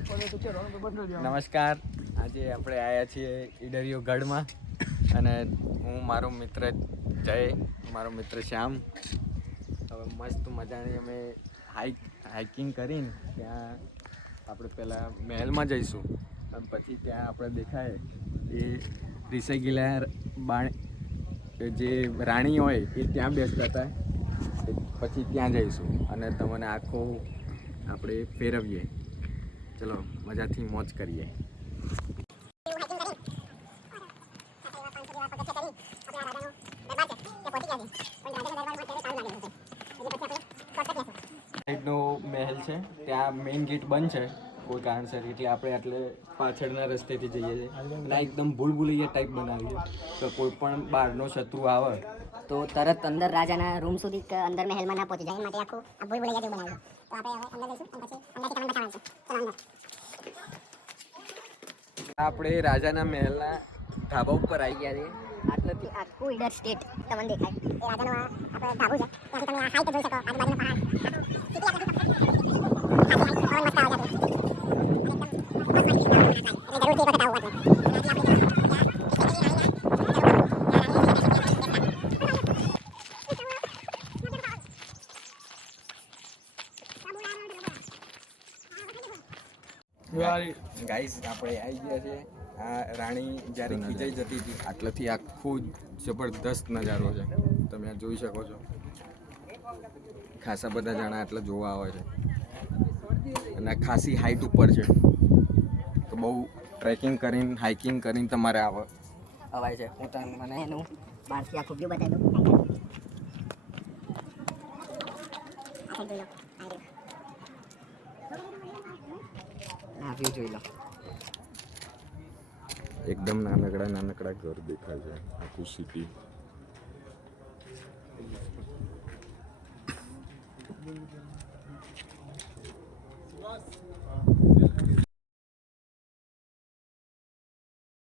નમસ્કાર, આજે આપણે આવ્યા છીએ ઈડરિયો ગઢમાં અને હું મારો મિત્ર જય, મારો મિત્ર શ્યામ. હવે મસ્ત મજાની અમે હાઇકિંગ કરીને ત્યાં આપણે પહેલાં મહેલમાં જઈશું અને પછી ત્યાં આપણે દેખાય એ રિસાઈ ગયેલા જે રાણી હોય એ ત્યાં બેસતા હતા, પછી ત્યાં જઈશું અને તમને આખો આપણે ફેરવીએ. ચલો મજાથી મોજ કરીએ. સાઈડનો મહેલ છે, ત્યાં મેઇન ગેટ બંધ છે કોઈ કારણસર, એટલે આપણે એટલે પાછળના રસ્તેથી જઈએ છીએ અને એકદમ ભૂલભુલૈયા ટાઈપ બનાવી છે, તો કોઈ પણ બહારનો શત્રુ આવે તો તરત અંદર રાજાના રૂમ સુધી કે અંદર મહેલમાં ના પહોંચી જાય, માટે આખું આ ભૂલભુલૈયા જેવું બનાવ્યું. તો આપણે હવે અંદર જઈશું અને પછી અંદરથી તમને બતાવવાનું છે. ચલો અંદર. આપણે રાજાના મહેલના ધાબા ઉપર આવી ગયા છીએ. આટલેથી આખું ઈડર સ્ટેટ તમને દેખાય. એ રાજાનો આપણે ધાબુ છે, ત્યાંથી તમે આ હાઈટ જોઈ શકો, આજુબાજુનો પહાડ. ગાઈસ આપણે આવી ગયા છીએ. આ રાણી જ્યારે ખીજાઈ જતી હતી આટલેથી આખું જબરદસ્ત નજારો છે, તમે આ જોઈ શકો છો. ખાસા બધા જણા આટલા જોવા આવે છે અને ખાસી હાઈટ ઉપર છે, તો બહુ ટ્રેકિંગ કરીને હાઇકિંગ કરીને તમારે અવાય છે. હું તમને એનું બહારથી આખું વ્યૂ બતાવી દઉં. આ વ્યૂ જોઈ લો. એકદમ નાનકડા ઘર દેખાય છે, આખું સિટી.